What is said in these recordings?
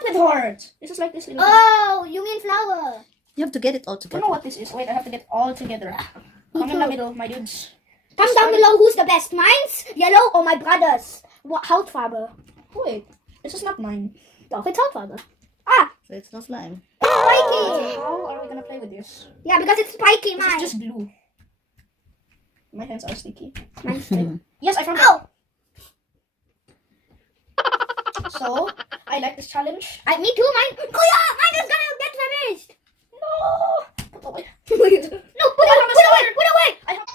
it with hearts. This is like this little. Oh, you mean flower? You have to get it all I don't together. know what this is. Wait, I have to get all together. Come in the middle, my dudes. Comment down below who's the best. Mine's yellow or my brother's. What Hautfarbe? Wait, this is not mine. Doch, it's Hautfarbe. Ah, So it's no slime. spiky. How are we gonna play with this? Yeah, because it's spiky, This mine. is just glue. My hands are sticky. Mine's too. Yes, I found it. Ow! So, I like this challenge. Me too, mine. Kuya, mine is gonna get finished. No! Put away. No, put it away, put it away. I have...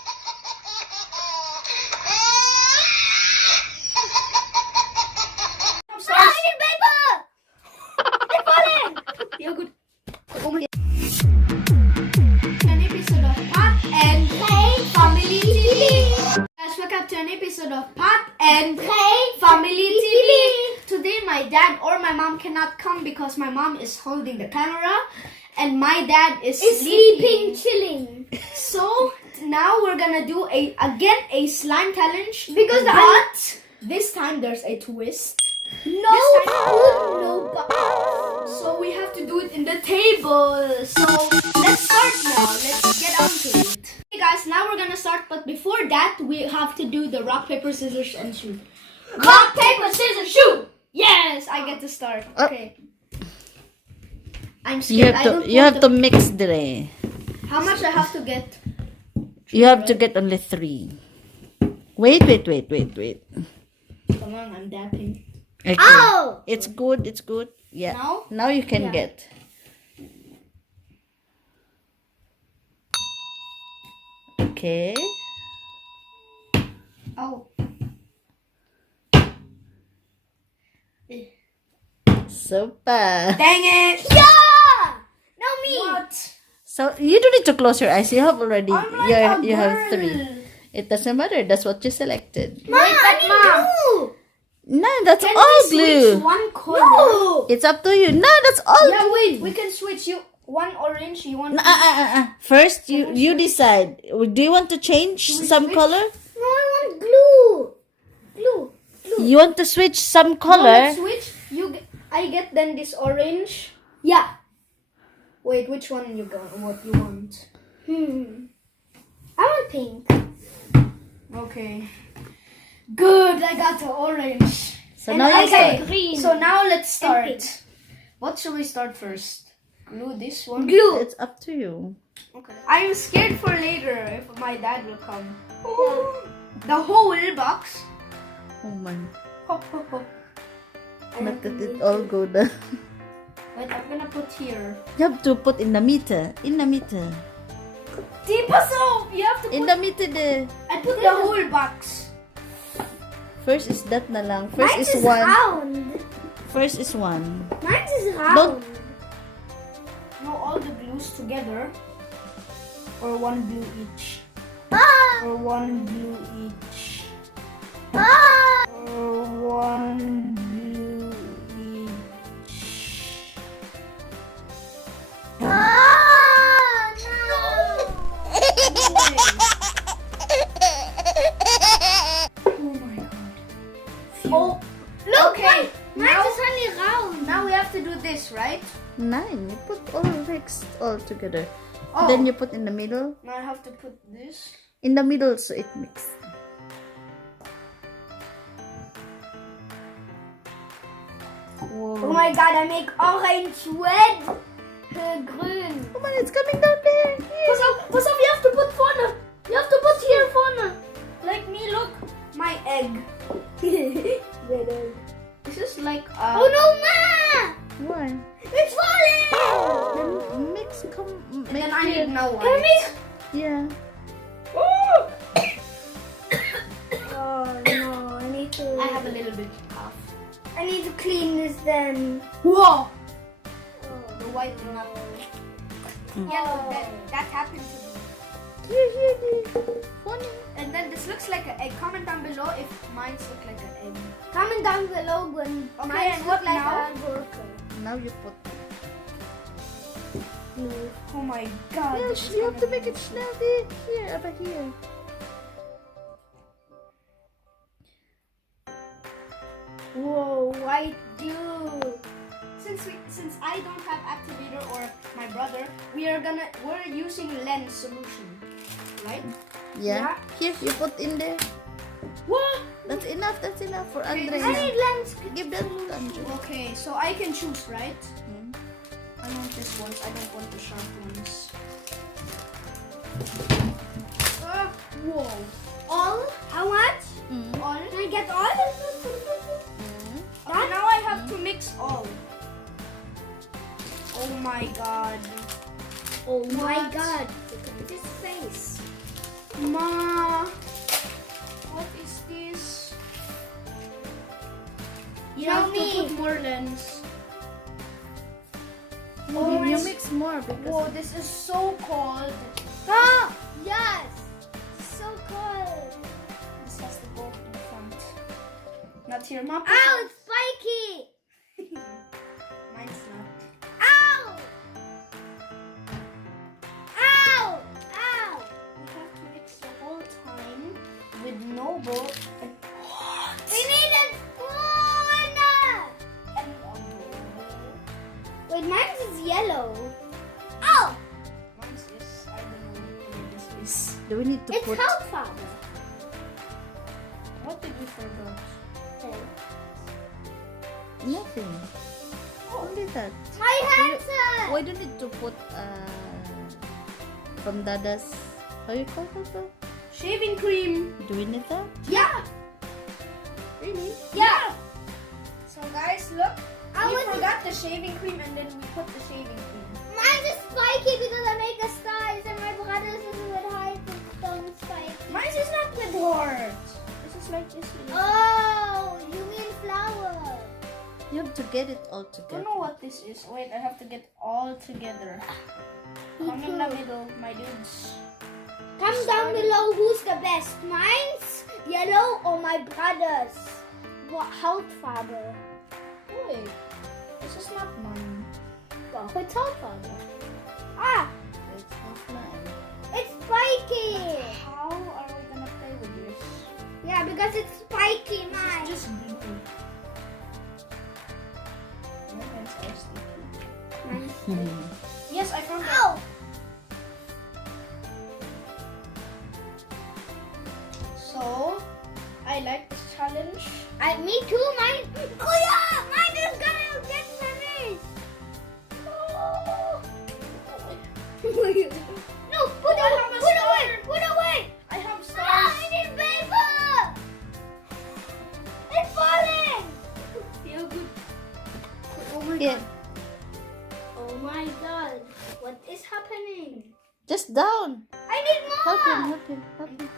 I'm Ah, sorry. I need paper. It's falling. Yeah, good. An episode of Pat and Family TV. Guys, welcome to an episode of Pat and Family TV. Today my dad or my mom cannot come because my mom is holding the camera and my dad is sleeping. chilling. So now we're gonna do a slime challenge Because the but this time there's a twist. No food, no box. So we have to do it in the table. So let's start now. Let's get on to it. Hey guys, now we're gonna start, but before that we have to do the rock, paper, scissors, and shoot. Rock, paper, scissors, shoot! Yes, I get to start. Okay. I'm scared. You have to mix the. How much I have to get? You have to get only 3. Wait. Come on, I'm dapping. Okay. Ow! It's good. Yeah. Now? You can get. Okay. Oh. Super. Dang it! Yeah! No, me. What? So you don't need to close your eyes. You have already. I'm like you a have girl. 3. It doesn't matter. That's what you selected. Mom, I need glue. No, that's Can all we glue. switch one color? No. It's up to you. No, that's all. Yeah, wait. We can switch. You one orange. You want? First, you decide. Do you want to change some switch? color? No, I want glue. Glue. You want to switch some No, color? let's switch. I get then this orange. Yeah. Wait, which one you got? What you want? I want pink. Okay. Good. I got the orange. So now you Okay. start. Green. So now let's pink. start. What should we start first? Glue this one. Glue. It's up to you. Okay. I'm scared for later if my dad will come. The whole box. Oh man. Hop, hop, hop. Not that it all go down. Wait, I'm gonna put here. You have to put in the meter. In the meter. Deepa soap! You have to In put... the meter there. I put the whole box. First is that na lang. First Mine is is 1. round. First is 1. Mine is round. No, all the glues together. Or one glue each. Ah! Or one glue each. Ah! Or one glue each. Ah! No! Oh my god. Oh, look! Okay, Mine now- is only round. Now we have to do this, right? 9. You put all mixed all together. Oh. Then you put in the middle. Now I have to put this. In the middle so it mixed. Oh my god, I make orange, red, green. Come on, it's coming down there. Pass up, you have to put fauna. You have to put here fauna. Like me, look. My egg. Red egg. This is like Oh no, Ma! Why? It's falling! Then mix. Come. And Make then I here. need now one. Can we? Yeah. Oh no, I need to. I have a little bit off. I need to clean this then. Whoa! Oh. The white one. Yellow. That happened to me. Here. Funny. And then this looks like an egg. Comment down below if mine look like an egg. Comment down below when Okay, mine and look what like now? a burger. Now you put. Oh my god. Yes, this is you have to gonna make be- it snazzy. Here, over here. Whoa, white dude. Since I don't have activator or my brother, we're using lens solution, right? Yeah. Here, you put in there. What? That's enough for Andre. I need lens. Give that to Andre. Okay, so I can choose, right? Hmm. I want this ones. I don't want the sharp ones. Whoa. All? How much? Mm. All. Can I get all? Okay, now I have to mix all. Oh my god. Oh my What? god. Look at this face. Ma. What is this? You Tell have me. to put more lens. You mix more because Whoa, this is so cold. Oh, yes. So cold. This has to go in front. Not here, Ma. Ow, it's spiky. Mine's not. Ow. Ow. Ow. We have to mix the whole time with no bowl We need a spoon. and a bowl. Wait, mine is yellow. Ow. Mine's is, I don't know what this is. do we need to It's put health powder. What did we forget? nothing? Only that. My hands are. Why don't need to put from Dada's, how you call it? Shaving cream. Do we need that? Yeah. Really? Yeah. So guys, look. I We was- forgot the shaving cream and then we put the shaving cream. Mine is spiky because I make a styles and my brother's is with height and stone spiky. Mine is not with hearts. This is like this. Oh, you mean flower? You have to get it all I don't together. know what this is. Wait, I have to get all together. Come in the middle, my dudes. Comment down below who's the best. Mine's yellow or my brother's. What Hautfarbe? Wait, this is not mine. Doch, it's Hautfarbe. Ah, It's offline. it's spiky. How are we gonna play with this? Yeah, because it's spiky, This mine. is just blue. My hands are sticky. Mine's Yes, I found it. Ow! So, I like this challenge. Me too, mine. Oh yeah, mine is gonna get finished. Oh. No, put away. I have stars. Ah, I need paper. It's falling. Feel good. Oh my Yeah. Oh my god, what is happening? Just down. I need more. Help him, help him, help him.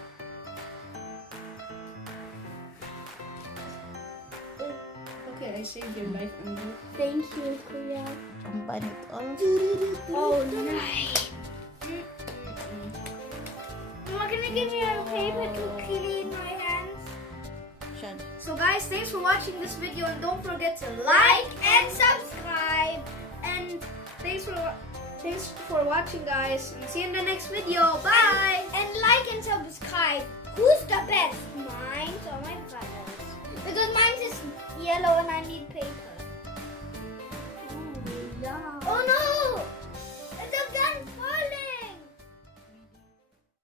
Okay, I saved your life, Andrew. Thank you, Kuya. Combine it all. Oh, nice. Mama, can you give me a paper to clean my hands? Shan. So guys, thanks for watching this video and don't forget to Like and subscribe. and thanks for watching guys and see you in the next video. Bye. And like and subscribe. Who's the best? Mine or my brother's? Because mine is yellow and I need paper. Ooh, yeah.